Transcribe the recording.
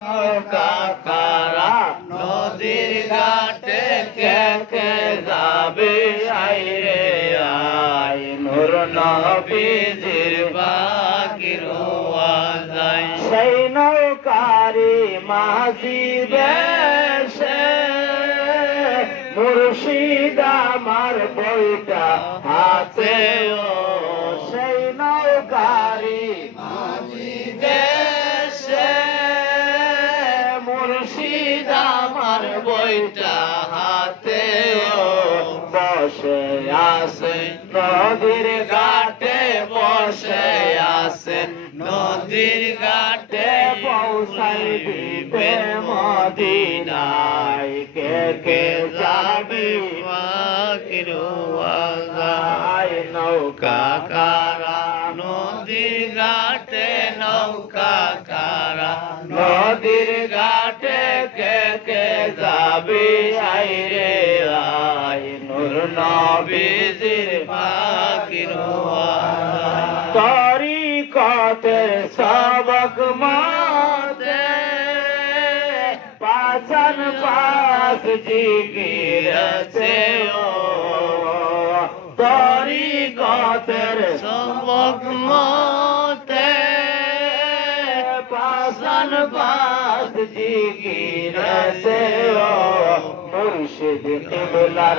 কাকারা নদীর ঘাটে কে কে যাবে আইরে আই নূর নবীজির পাখি রোয়া যায় সেই নৌকারি মাঝি বেশে মুর্শিদ আমার বইটা হাতে ও সেই নৌকারি মাঝি বেশে মুর্শিদ আমার বইটা হাতে ও বসে আছে নদীর ঘাটে বসে আছেন নদীর ঘাটে পৌঁছাই দিতে মদিনায় কে কে যাবি পাখির আওয়াজ নৌকা কারা নদীর ঘাটে নৌকা কারা নদীর ঘাটে কে কে যাবি আইরে আই নূর নবীজির পাখির আওয়াজ তরিকতের সবক মতে পাঁচন পাঁচ জিকির আছে ও তরিকতের সবক মতে পাঁচন পাঁচ জিকির আছে ও মুর্শিদ কিবলার